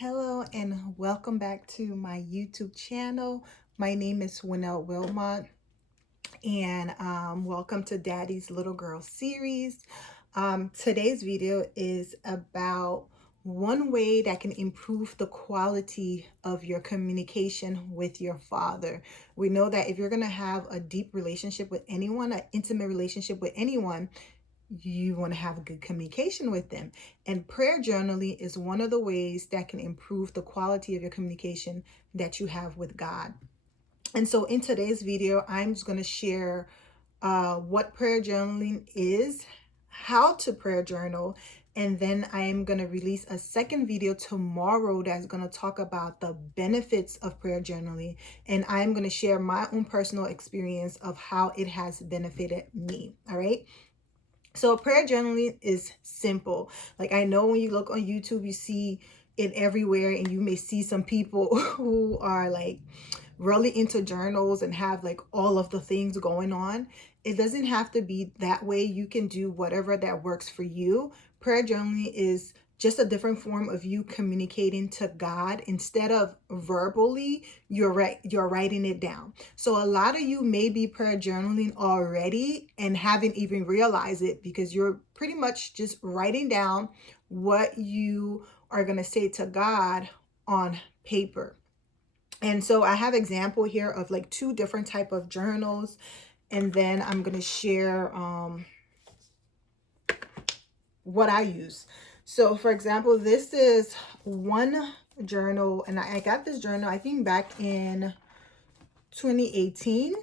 Hello and welcome back to my YouTube channel. My name is Winnell Wilmot and welcome to Daddy's Little Girl series. Today's video is about one way that can improve the quality of your communication with your father. We know that if you're going to have a deep relationship with anyone, an intimate relationship with anyone, you want to have a good communication with them. And prayer journaling is one of the ways that can improve the quality of your communication that you have with God. And so in today's video, I'm just going to share what prayer journaling is, how to prayer journal, and then I'm going to release a second video tomorrow that's going to talk about the benefits of prayer journaling. And I'm going to share my own personal experience of how it has benefited me. All right. So prayer journaling is simple. Like, I know when you look on YouTube, you see it everywhere, and you may see some people who are like really into journals and have like all of the things going on. It doesn't have to be that way. You can do whatever that works for you. Prayer journaling is just a different form of you communicating to God. Instead of verbally, you're writing it down. So a lot of you may be prayer journaling already and haven't even realized it, because you're pretty much just writing down what you are going to say to God on paper. And so I have example here of like two different type of journals, and then I'm going to share what I use. So for example, this is one journal, and I got this journal I think back in 2018.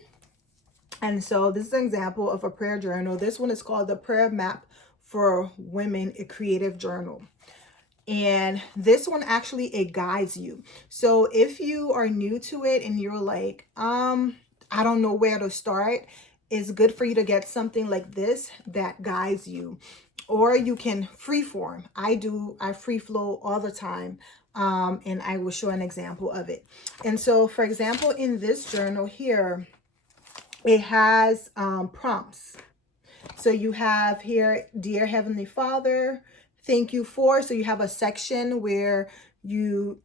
And so this is an example of a prayer journal. This one is called the Prayer Map for Women, a Creative Journal. And this one actually, it guides you. So if you are new to it and you're like, I don't know where to start, it's good for you to get something like this that guides you. Or you can freeform. I free flow all the time. And I will show an example of it. And so for example, in this journal here, it has prompts. So you have here, Dear Heavenly Father, thank you for. So you have a section where you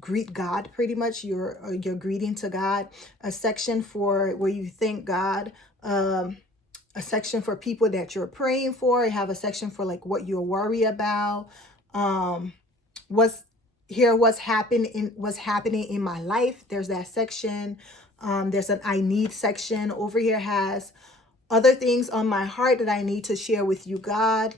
greet God, pretty much your greeting to God. A section for where you thank God. A section for people that you're praying for. You have a section for like what you're worried about. What's happening in my life. There's that section. There's an I need section. Over here has other things on my heart that I need to share with you, God.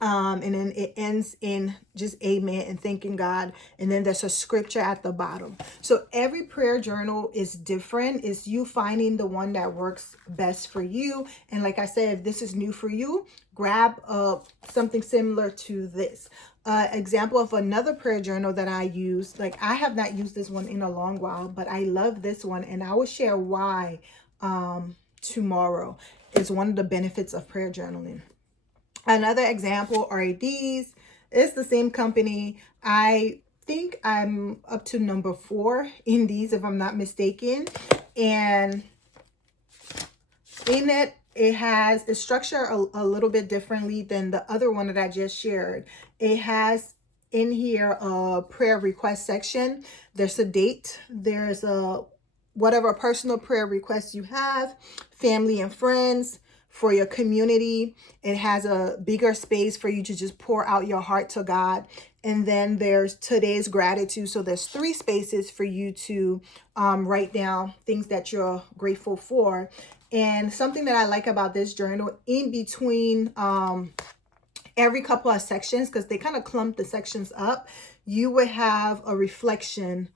And then it ends in just amen and thanking God. And then there's a scripture at the bottom. So every prayer journal is different. It's you finding the one that works best for you. And like I said, if this is new for you, grab something similar to this. Example of another prayer journal that I use. Like, I have not used this one in a long while, but I love this one. And I will share why tomorrow. Is one of the benefits of prayer journaling. Another example are these. It's the same company. I think I'm up to number 4 in these, if I'm not mistaken. And in it, it has the structure a little bit differently than the other one that I just shared. It has in here a prayer request section. There's a date. There's a whatever personal prayer requests you have, family and friends, for your community. It has a bigger space for you to just pour out your heart to God. And then there's today's gratitude. So there's 3 spaces for you to write down things that you're grateful for. And something that I like about this journal, in between every couple of sections, because they kind of clump the sections up, you would have a reflection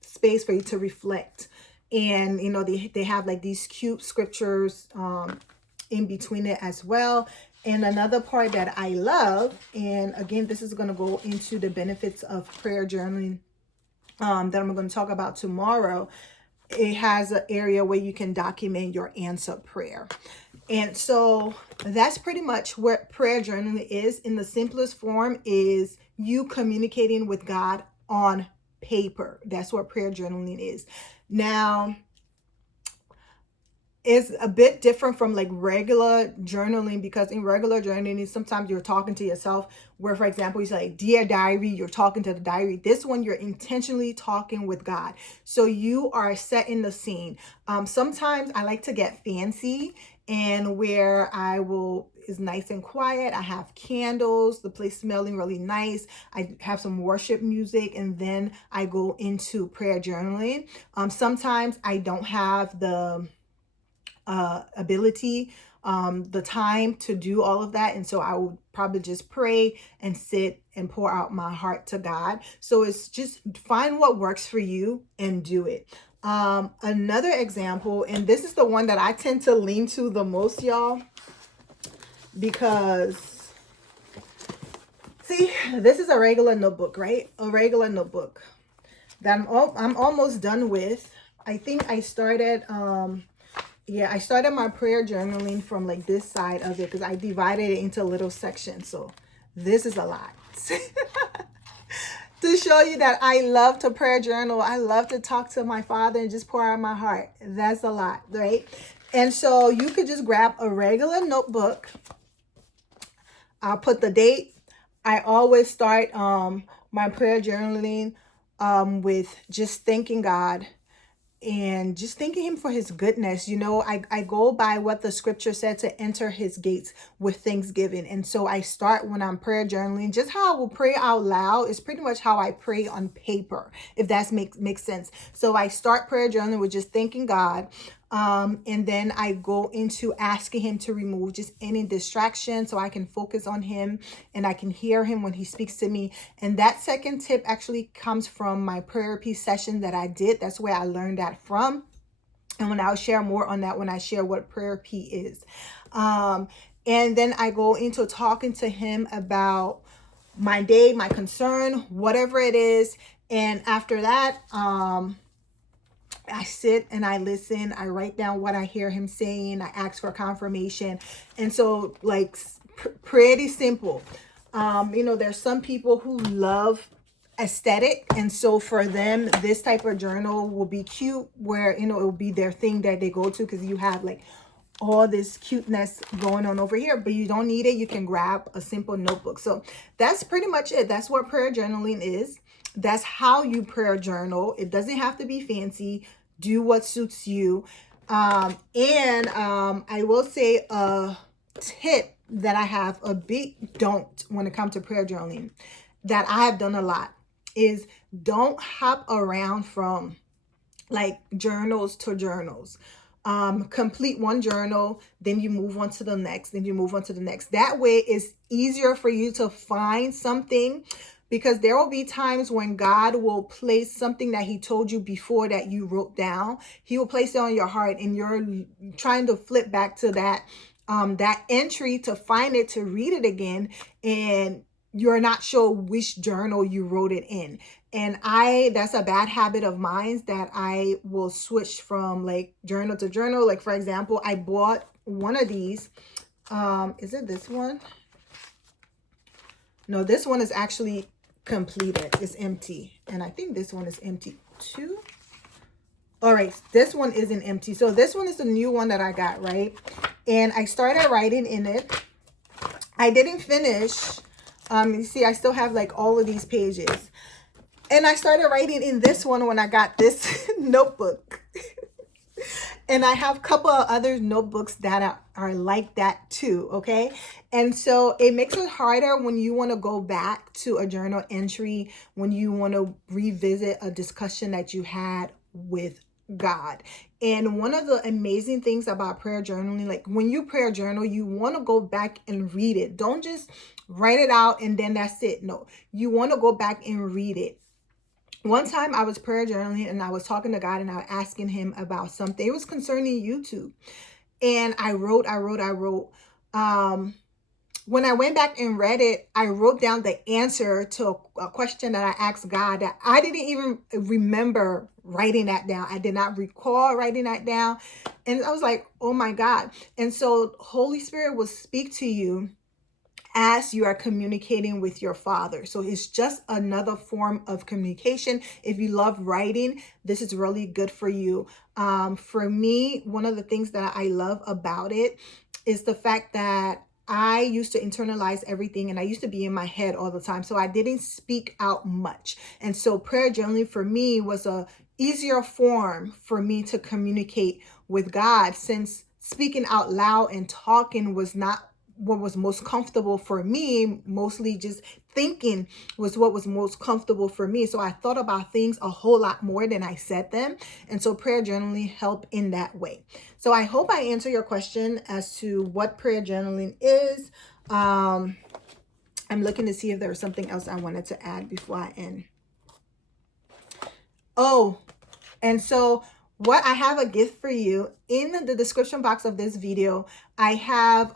space for you to reflect. And they have like these cute scriptures in between it as well. And another part that I love, and again, this is going to go into the benefits of prayer journaling that I'm going to talk about tomorrow. It has an area where you can document your answered prayer. And so that's pretty much what prayer journaling is. In the simplest form, is you communicating with God on paper. That's what prayer journaling is. Now, is a bit different from like regular journaling, because in regular journaling, sometimes you're talking to yourself, where, for example, you say, like, dear diary, you're talking to the diary. This one, you're intentionally talking with God. So you are setting the scene. Sometimes I like to get fancy, and where is nice and quiet. I have candles, the place smelling really nice. I have some worship music, and then I go into prayer journaling. Sometimes I don't have the ability, the time to do all of that. And so I would probably just pray and sit and pour out my heart to God. So it's just find what works for you and do it. Another example, and this is the one that I tend to lean to the most, y'all, because see, this is a regular notebook, right? A regular notebook that I'm almost done with. I think I started, I started my prayer journaling from like this side of it, because I divided it into little sections. So this is a lot. To show you that I love to prayer journal. I love to talk to my Father and just pour out my heart. That's a lot, right? And so you could just grab a regular notebook. I'll put the date. I always start my prayer journaling with just thanking God and just thanking him for his goodness. You know, I go by what the scripture said, to enter his gates with thanksgiving. And so I start when I'm prayer journaling. Just how I will pray out loud is pretty much how I pray on paper, if that makes sense. So I start prayer journaling with just thanking God. And then I go into asking him to remove just any distraction, so I can focus on him and I can hear him when he speaks to me. And that second tip actually comes from my prayer piece session that I did. That's where I learned that from. And when I'll share more on that when I share what prayer P is. And then I go into talking to him about my day, my concern, whatever it is. And after that, I sit and I listen. I write down what I hear him saying. I ask for confirmation. And so, like, pretty simple. There's some people who love aesthetic, and so for them, this type of journal will be cute, where it will be their thing that they go to, because you have like all this cuteness going on over here, but you don't need it. You can grab a simple notebook. So that's pretty much it. That's what prayer journaling is. That's how you prayer journal. It doesn't have to be fancy. Do what suits you. I will say a tip that I have, a big don't when it comes to prayer journaling, that I have done a lot, is don't hop around from like journals to journals. Complete one journal, then you move on to the next, then you move on to the next. That way it's easier for you to find something, because there will be times when God will place something that he told you before that you wrote down. He will place it on your heart, and you're trying to flip back to that entry to find it, to read it again, and you're not sure which journal you wrote it in. And that's a bad habit of mine, that I will switch from like journal to journal. Like, for example, I bought one of these. Is it this one? No, this one is actually completed. It's empty. And I think this one is empty too. All right, this one isn't empty. So this one is the new one that I got, right? And I started writing in it. I didn't finish. You see, I still have like all of these pages. And I started writing in this one when I got this notebook. And I have a couple of other notebooks that are like that too, okay? And so it makes it harder when you want to go back to a journal entry, when you want to revisit a discussion that you had with God. And one of the amazing things about prayer journaling, like when you prayer journal, you want to go back and read it. Don't just write it out and then that's it. No, you want to go back and read it. One time I was prayer journaling and I was talking to God and I was asking him about something. It was concerning YouTube. And I wrote. When I went back and read it, I wrote down the answer to a question that I asked God that I didn't even remember writing that down. I did not recall writing that down. And I was like, oh my God. And so Holy Spirit will speak to you as you are communicating with your Father. So it's just another form of communication. If you love writing, this is really good for you. For me, one of the things that I love about it is the fact that I used to internalize everything and I used to be in my head all the time. So I didn't speak out much. And so prayer journaling for me was a easier form for me to communicate with God, since speaking out loud and talking was not what was most comfortable for me. Mostly just thinking was what was most comfortable for me. So I thought about things a whole lot more than I said them. And so prayer journaling helped in that way. So I hope I answer your question as to what prayer journaling is. I'm looking to see if there was something else I wanted to add before I end. Oh, and so what I have a gift for you in the description box of this video. I have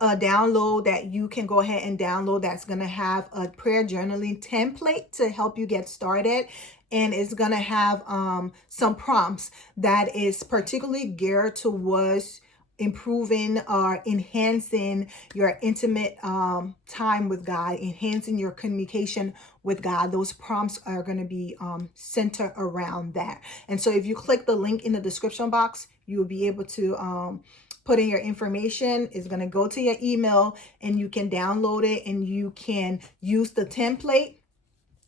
a download that you can go ahead and download that's going to have a prayer journaling template to help you get started. And it's going to have some prompts that is particularly geared towards improving or enhancing your intimate time with God, enhancing your communication with God. Those prompts are going to be centered around that. And so if you click the link in the description box, you will be able to put in your information. It's going to go to your email and you can download it and you can use the template.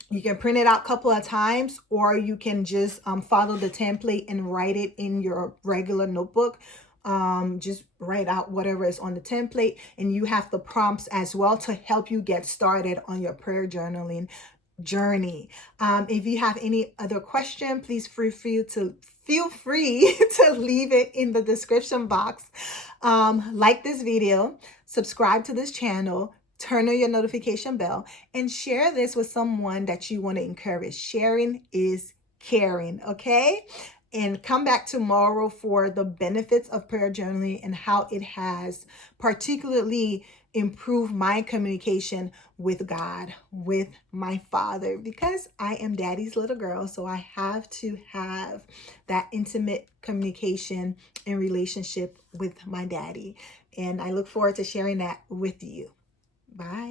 You can print it out a couple of times, or you can just follow the template and write it in your regular notebook. Just write out whatever is on the template, and you have the prompts as well to help you get started on your prayer journaling journey. If you have any other question, please feel free to leave it in the description box. Like this video, subscribe to this channel, turn on your notification bell, and share this with someone that you want to encourage. Sharing is caring, okay? And come back tomorrow for the benefits of prayer journaling and how it has particularly improved my communication with God, with my Father, because I am Daddy's little girl. So I have to have that intimate communication and relationship with my daddy. And I look forward to sharing that with you. Bye.